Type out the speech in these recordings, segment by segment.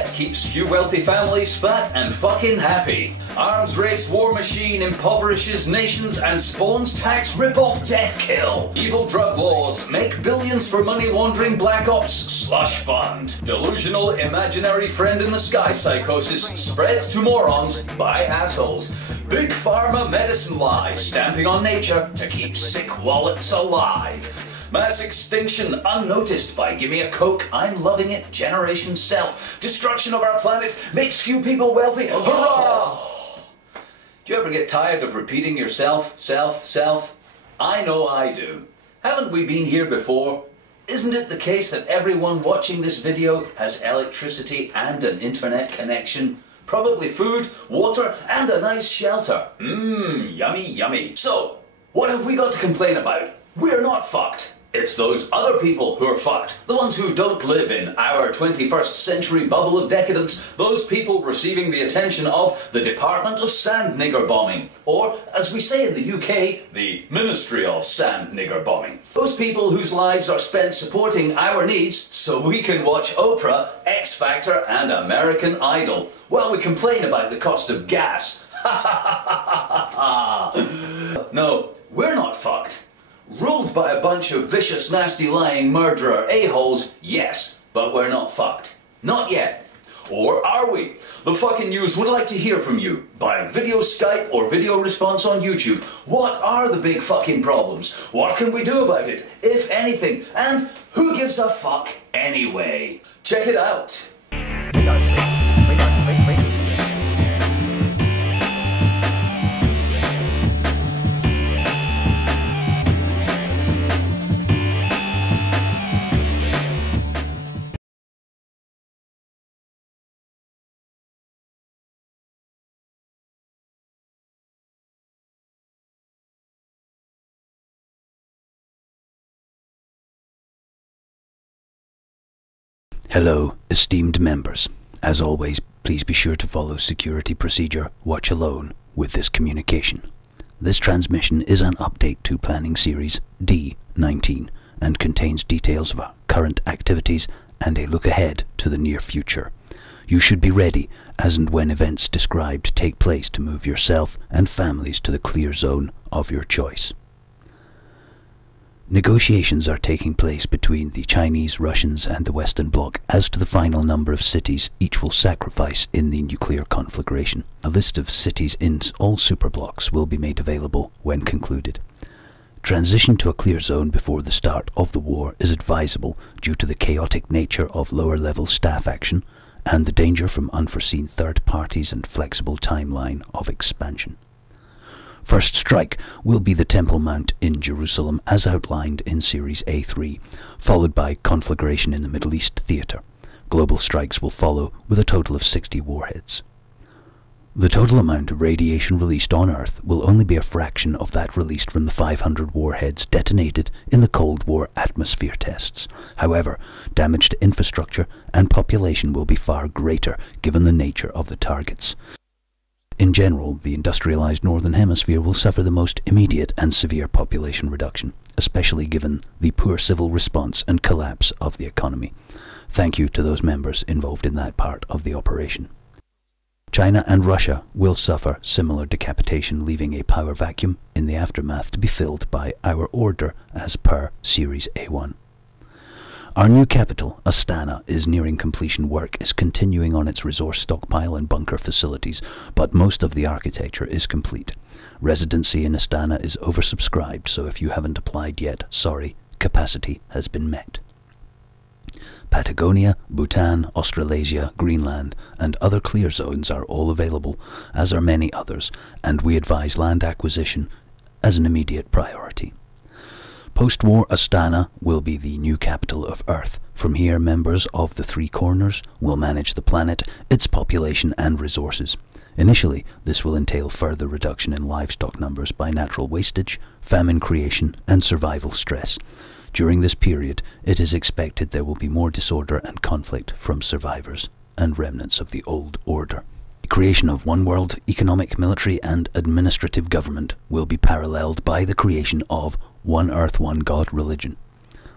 debt keeps few wealthy families fat and fucking happy. Arms race war machine impoverishes nations and spawns tax rip-off death kill. Evil drug laws make billions for money laundering black ops slush fund. Delusional imaginary friend in the sky psychosis spread to morons by assholes. Big pharma medicine lies stamping on nature to keep sick wallets alive. Mass extinction unnoticed by gimme a Coke, I'm loving it, generation self. Destruction of our planet makes few people wealthy. Hurrah! Do you ever get tired of repeating yourself, self? I know I do. Haven't we been here before? Isn't it the case that everyone watching this video has electricity and an internet connection? Probably food, water, and a nice shelter. Yummy, yummy. So, what have we got to complain about? We're not fucked. It's those other people who are fucked. The ones who don't live in our 21st century bubble of decadence. Those people receiving the attention of the Department of Sand Nigger Bombing. Or, as we say in the UK, the Ministry of Sand Nigger Bombing. Those people whose lives are spent supporting our needs so we can watch Oprah, X Factor and American Idol while we complain about the cost of gas. No, we're not fucked. Ruled by a bunch of vicious, nasty, lying murderer a-holes, yes, but we're not fucked. Not yet. Or are we? The FKN NEWZ would like to hear from you by video Skype or video response on YouTube. What are the big fucking problems? What can we do about it, if anything? And who gives a fuck anyway? Check it out. Hello, esteemed members. As always, please be sure to follow security procedure Watch Alone with this communication. This transmission is an update to Planning Series D19 and contains details of our current activities and a look ahead to the near future. You should be ready as and when events described take place to move yourself and families to the clear zone of your choice. Negotiations are taking place between the Chinese, Russians and the Western Bloc as to the final number of cities each will sacrifice in the nuclear conflagration. A list of cities in all superblocks will be made available when concluded. Transition to a clear zone before the start of the war is advisable due to the chaotic nature of lower-level staff action and the danger from unforeseen third parties and flexible timeline of expansion. First strike will be the Temple Mount in Jerusalem as outlined in Series A3, followed by conflagration in the Middle East theatre. Global strikes will follow with a total of 60 warheads. The total amount of radiation released on Earth will only be a fraction of that released from the 500 warheads detonated in the Cold War atmosphere tests. However, damage to infrastructure and population will be far greater given the nature of the targets. In general, the industrialized Northern Hemisphere will suffer the most immediate and severe population reduction, especially given the poor civil response and collapse of the economy. Thank you to those members involved in that part of the operation. China and Russia will suffer similar decapitation, leaving a power vacuum in the aftermath to be filled by our order as per Series A1. Our new capital, Astana, is nearing completion. Work is continuing on its resource stockpile and bunker facilities, but most of the architecture is complete. Residency in Astana is oversubscribed, so if you haven't applied yet, sorry, capacity has been met. Patagonia, Bhutan, Australasia, Greenland, and other clear zones are all available, as are many others, and we advise land acquisition as an immediate priority. Post-war Astana will be the new capital of Earth. From here, members of the Three Corners will manage the planet, its population and resources. Initially, this will entail further reduction in livestock numbers by natural wastage, famine creation, and survival stress. During this period, it is expected there will be more disorder and conflict from survivors and remnants of the old order. The creation of one world economic, military, and administrative government will be paralleled by the creation of one Earth, one God religion.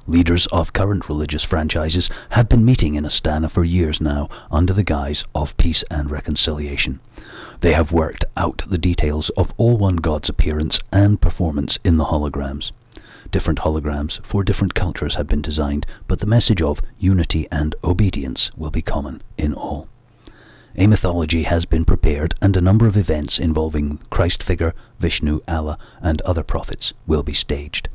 Leaders of current religious franchises have been meeting in Astana for years now under the guise of peace and reconciliation. They have worked out the details of All One God's appearance and performance in the holograms. Different holograms for different cultures have been designed, but the message of unity and obedience will be common in all. A mythology has been prepared, and a number of events involving Christ figure, Vishnu, Allah, and other prophets will be staged.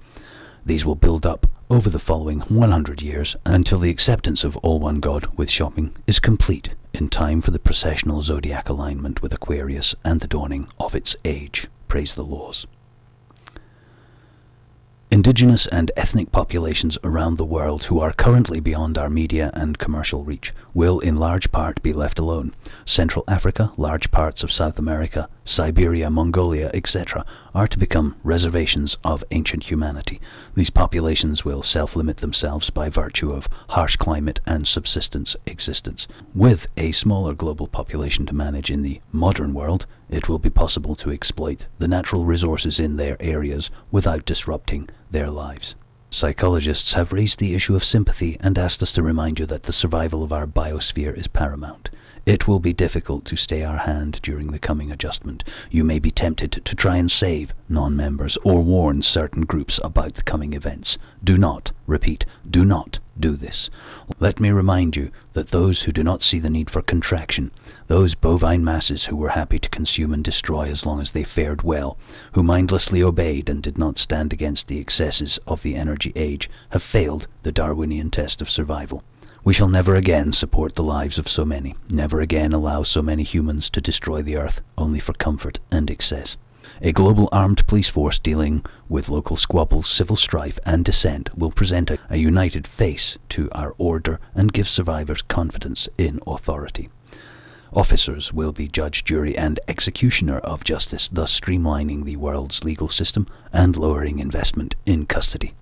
These will build up over the following 100 years until the acceptance of All One God with shopping is complete in time for the processional zodiac alignment with Aquarius and the dawning of its age. Praise the laws. Indigenous and ethnic populations around the world who are currently beyond our media and commercial reach will in large part be left alone. Central Africa, large parts of South America, Siberia, Mongolia, etc. are to become reservations of ancient humanity. These populations will self-limit themselves by virtue of harsh climate and subsistence existence. With a smaller global population to manage in the modern world, it will be possible to exploit the natural resources in their areas without disrupting their lives. Psychologists have raised the issue of sympathy and asked us to remind you that the survival of our biosphere is paramount. It will be difficult to stay our hand during the coming adjustment. You may be tempted to try and save non-members or warn certain groups about the coming events. Do not, repeat, do not do this. Let me remind you that those who do not see the need for contraction, those bovine masses who were happy to consume and destroy as long as they fared well, who mindlessly obeyed and did not stand against the excesses of the energy age, have failed the Darwinian test of survival. We shall never again support the lives of so many, never again allow so many humans to destroy the earth only for comfort and excess. A global armed police force dealing with local squabbles, civil strife and dissent will present a united face to our order and give survivors confidence in authority. Officers will be judge, jury and executioner of justice, thus streamlining the world's legal system and lowering investment in custody.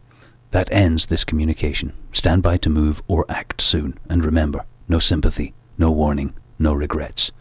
That ends this communication. Stand by to move or act soon, and remember, no sympathy, no warning, no regrets.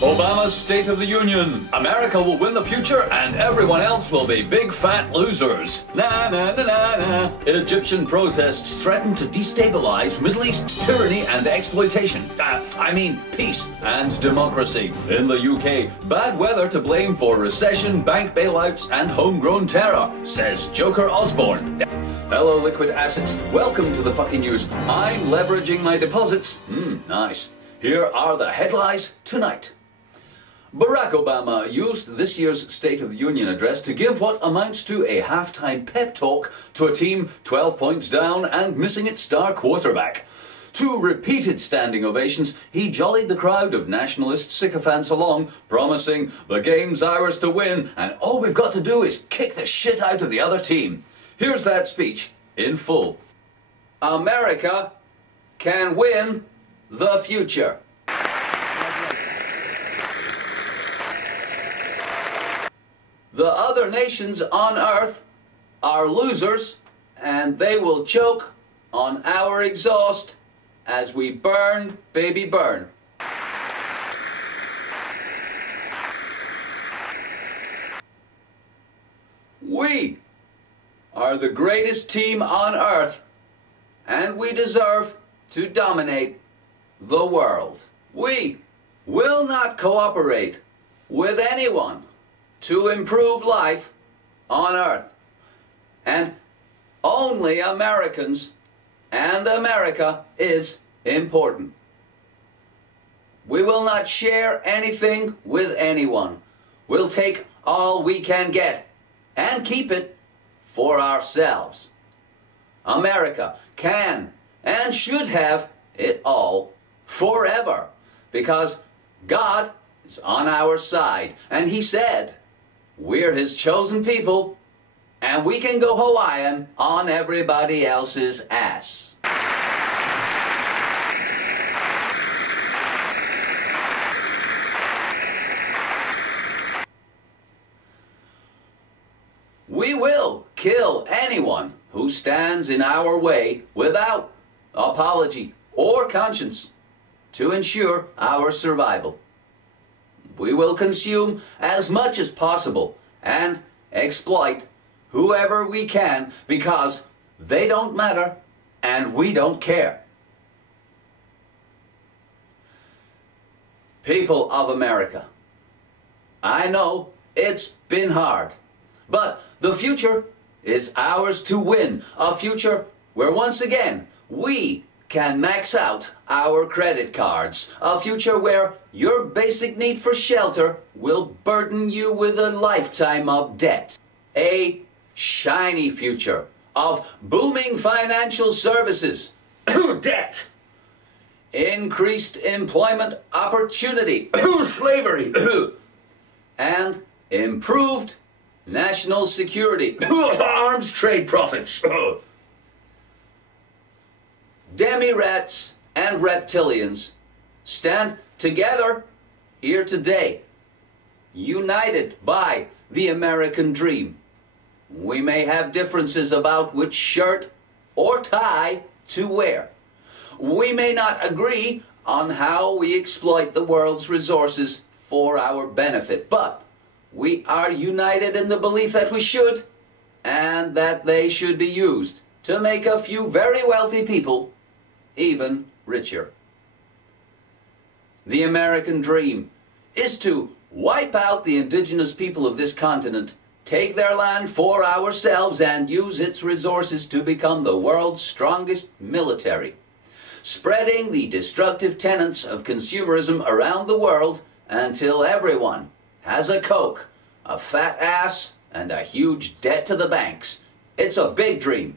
Obama's State of the Union. America will win the future and everyone else will be big fat losers. Na na na na na. Egyptian protests threaten to destabilize Middle East tyranny and exploitation. Peace and democracy. In the UK, bad weather to blame for recession, bank bailouts and homegrown terror, says Joker Osborne. Hello liquid assets, welcome to the fucking news. I'm leveraging my deposits. Nice. Here are the headlines tonight. Barack Obama used this year's State of the Union address to give what amounts to a halftime pep talk to a team 12 points down and missing its star quarterback. To repeated standing ovations, he jollied the crowd of nationalist sycophants along, promising the game's ours to win and all we've got to do is kick the shit out of the other team. Here's that speech in full. America can win the future. The other nations on Earth are losers, and they will choke on our exhaust as we burn, baby, burn. We are the greatest team on Earth, and we deserve to dominate the world. We will not cooperate with anyone to improve life on Earth. And only Americans and America is important. We will not share anything with anyone. We'll take all we can get and keep it for ourselves. America can and should have it all forever because God is on our side and He said we're His chosen people and we can go Hawaiian on everybody else's ass. kill anyone who stands in our way without apology or conscience to ensure our survival. We will consume as much as possible and exploit whoever we can because they don't matter and we don't care. People of America, I know it's been hard, but the future is ours to win. A future where once again we can max out our credit cards. A future where your basic need for shelter will burden you with a lifetime of debt. A shiny future of booming financial services, debt, increased employment opportunity, slavery, and improved national security, arms trade profits. Demi-rats and reptilians stand together here today, united by the American dream. We may have differences about which shirt or tie to wear. We may not agree on how we exploit the world's resources for our benefit, but we are united in the belief that we should, and that they should be used to make a few very wealthy people even richer. The American dream is to wipe out the indigenous people of this continent, take their land for ourselves, and use its resources to become the world's strongest military, spreading the destructive tenets of consumerism around the world until everyone has a Coke, a fat ass, and a huge debt to the banks. It's a big dream,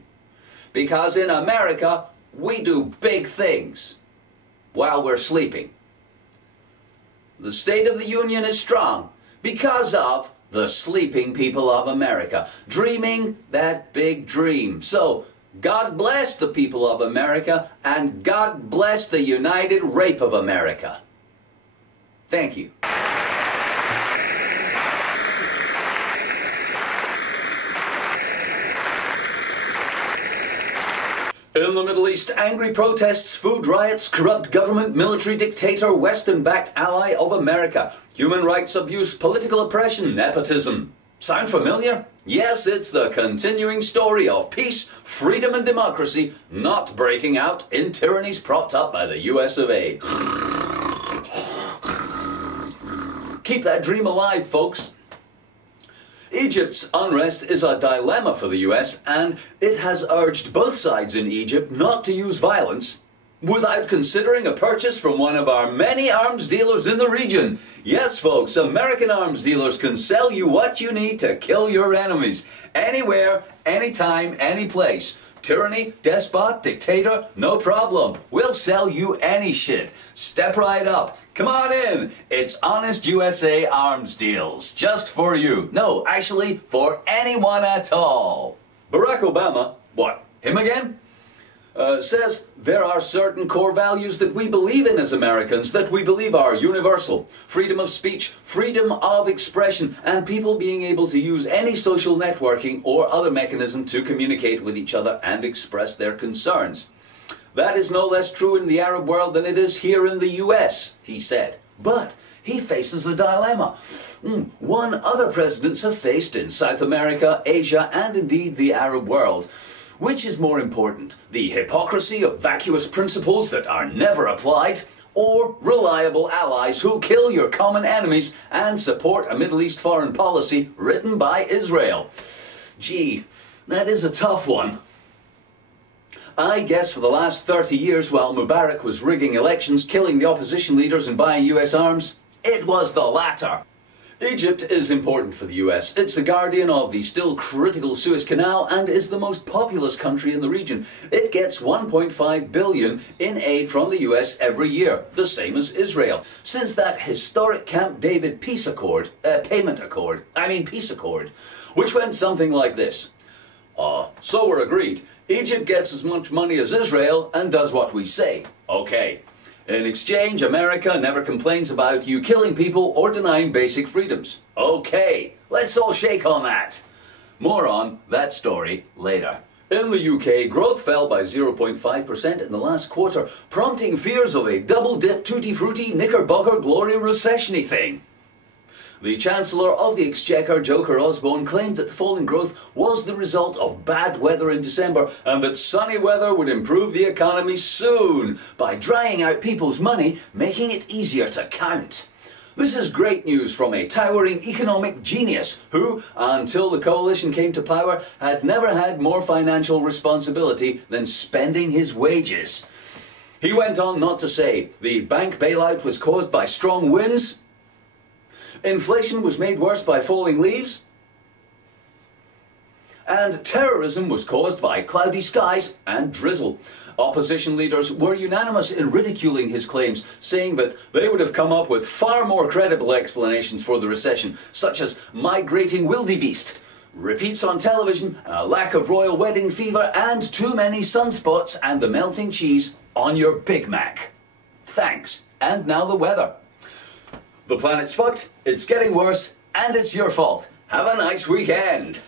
because in America, we do big things while we're sleeping. The State of the Union is strong because of the sleeping people of America, dreaming that big dream. So, God bless the people of America, and God bless the United Rape of America. Thank you. In the Middle East, angry protests, food riots, corrupt government, military dictator, Western-backed ally of America, human rights abuse, political oppression, nepotism. Sound familiar? Yes, it's the continuing story of peace, freedom and democracy not breaking out in tyrannies propped up by the US of A. Keep that dream alive, folks. Egypt's unrest is a dilemma for the US, and it has urged both sides in Egypt not to use violence without considering a purchase from one of our many arms dealers in the region. Yes, folks, American arms dealers can sell you what you need to kill your enemies. Anywhere, anytime, any place. Tyranny, despot, dictator, no problem. We'll sell you any shit. Step right up. Come on in. It's Honest USA Arms Deals. Just for you. No, actually, for anyone at all. Barack Obama, what, him again? Says there are certain core values that we believe in as Americans, that we believe are universal. Freedom of speech, freedom of expression, and people being able to use any social networking or other mechanism to communicate with each other and express their concerns. That is no less true in the Arab world than it is here in the US, he said. But he faces a dilemma. One other presidents have faced in South America, Asia, and indeed the Arab world. Which is more important, the hypocrisy of vacuous principles that are never applied, or reliable allies who'll kill your common enemies and support a Middle East foreign policy written by Israel? Gee, that is a tough one. I guess for the last 30 years, while Mubarak was rigging elections, killing the opposition leaders and buying US arms, it was the latter. Egypt is important for the US. It's the guardian of the still critical Suez Canal and is the most populous country in the region. It gets $1.5 billion in aid from the US every year, the same as Israel. Since that historic Camp David peace accord, which went something like this. So we're agreed. Egypt gets as much money as Israel and does what we say. Okay. In exchange, America never complains about you killing people or denying basic freedoms. Okay, let's all shake on that. More on that story later. In the UK, growth fell by 0.5% in the last quarter, prompting fears of a double-dip tutti-frutti knickerbocker glory recession-y thing. The Chancellor of the Exchequer, Joker Osborne, claimed that the falling growth was the result of bad weather in December and that sunny weather would improve the economy soon by drying out people's money, making it easier to count. This is great news from a towering economic genius who, until the coalition came to power, had never had more financial responsibility than spending his wages. He went on not to say the bank bailout was caused by strong winds, inflation was made worse by falling leaves, and terrorism was caused by cloudy skies and drizzle. Opposition leaders were unanimous in ridiculing his claims, saying that they would have come up with far more credible explanations for the recession, such as migrating wildebeest, repeats on television, a lack of royal wedding fever, and too many sunspots and the melting cheese on your Big Mac. Thanks. And now the weather. The planet's fucked, it's getting worse, and it's your fault. Have a nice weekend.